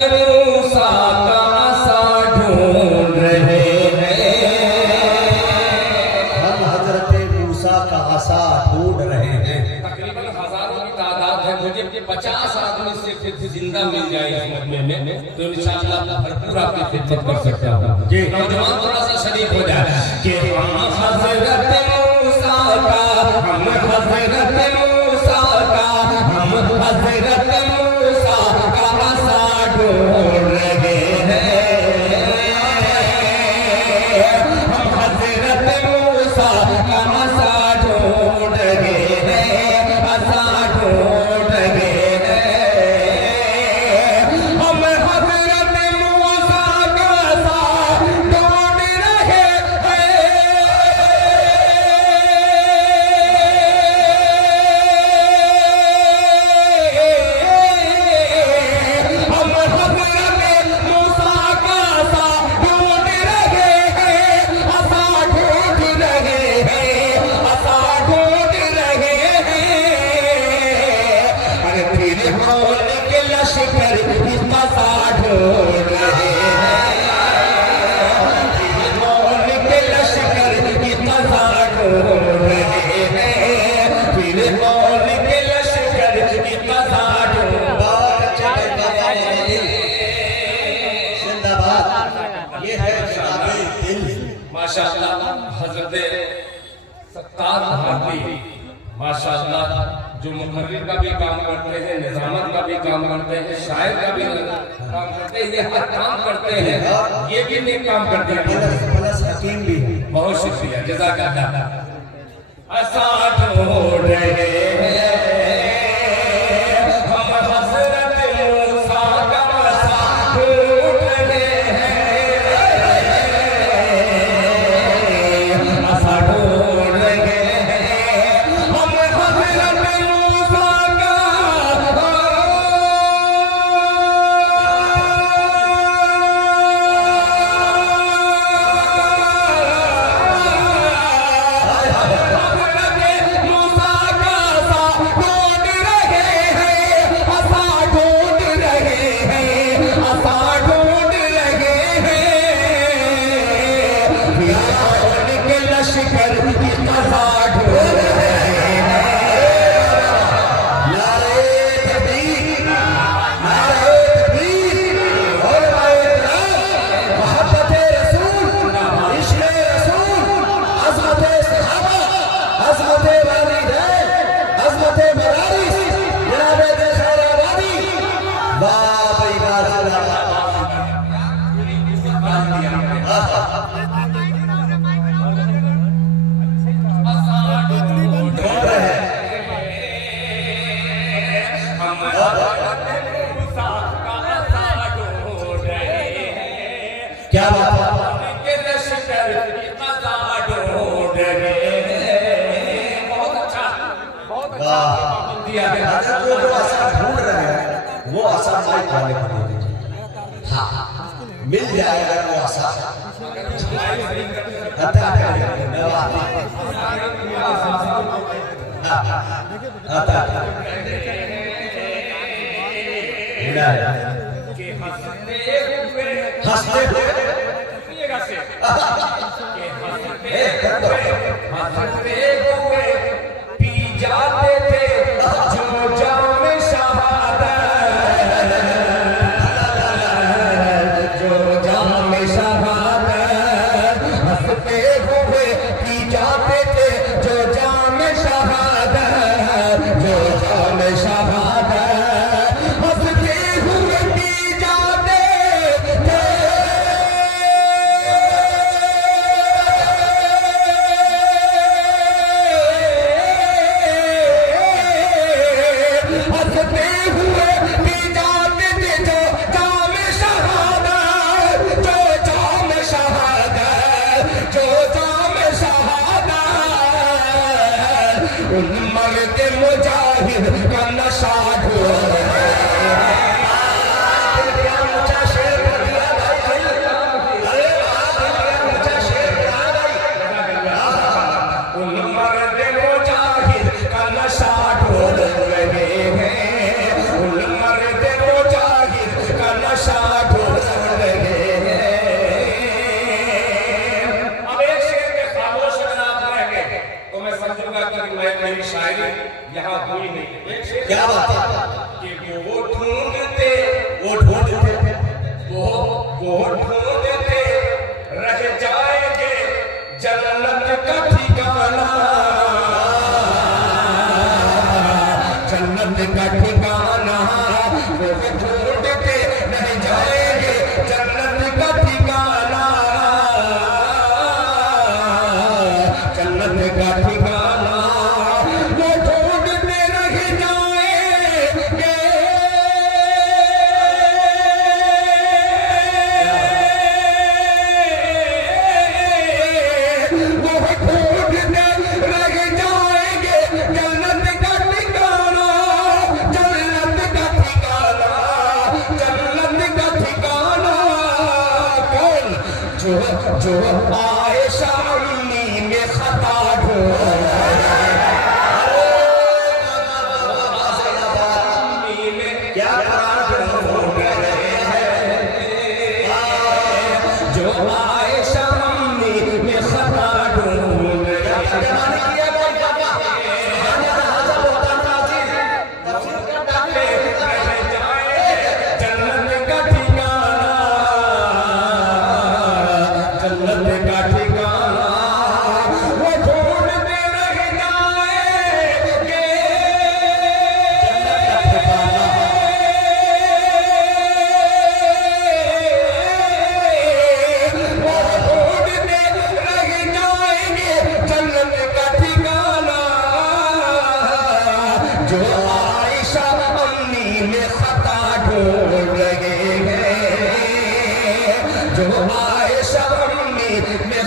मूसा का आसा ढूंढ रहे हैं, हम हजरत मूसा का आसा ढूंढ रहे हैं। तकरीबन हजारों की तादाद है। मुझे 50 आदमी सिर्फ जिंदा मिल जाए इस मजमे में तो इंशाअल्लाह भरपूर आपकी खिदमत कर सकता हूँ। जी नौजवान थोड़ा सा शरीक हो जाए कि हम हजरत मूसा का, हम हजरत मूसा का, हम हजरत मूसा का आसा ढूंढ रहे हैं, हम हजरत मूसा का आसा ढूंढ रहे हैं, आसा ढूंढ रहे हैं, हम हजरत मूसा का आसा ढूंढ रहे हैं, हम हजरत मूसा का आसा ढूंढ रहे हैं, आसा ढूंढ रहे हैं, आसा ढूंढ रहे हैं। अरे फिर मौल के लश्कर इस आसा ढूंढ रहे हैं, फिर मौल के लश्कर इस आसा ढूंढ रहे हैं, फिर मौल के लश्कर इस आसा ढूंढ जिंदाबाद। ये है जनाबे दिल। माशाअल्लाह हजरत सत्तार भारती माशाअल्लाह जो मुखर्रिर का भी काम करते हैं, निजामत का भी काम करते हैं, शायर का भी काम करते हैं, ये हर काम करते हैं, ये भी नहीं काम करते हैं। प्लस हकीम भी है। बहुत शुक्रिया, जज़ाकल्लाह। आसा ढूंढ रहे हैं, हम हज़रत मूसा का आसा ढूंढ रहे हैं, आसा ढूंढ रहे हैं, हम हज़रत मूसा का लश्कर की आसा ढूंढ रहे नारे तकबीर, नारे तकबीर, उलमाए किराम, मोहब्बते रसूल, इश्क़े रसूल, अज़मते सहाबा, अज़मते वालिदैन, अज़मते मदारिस, जनाबे खैराबादी। वाह भाई वाह, क्या बात है। बहुत अच्छा, बहुत अच्छा वाह। दिया है। हजरत वो जो आसा ढूंढ रहे हैं वो आसा माइक वाले को दे दीजिए। हाँ, मिल जाएगा वो आसा। आता है, आता है। हंसते हुए पी जाते थे जो जाम शहादत, जो जाम शहादत, हंसते हुए पी जाते थे जो जाम शहादत, जो जाम शहादत, हंसते हुए पी जाते थे। जो आयशा अम्मी में खता ढूंढ क्या ढूंढ रहे हैं, जो आयशा अम्मी में खता ढूंढ रहे जो आयशा अम्मी में खता ढूंढ रहे हैं, जो आयशा अम्मी में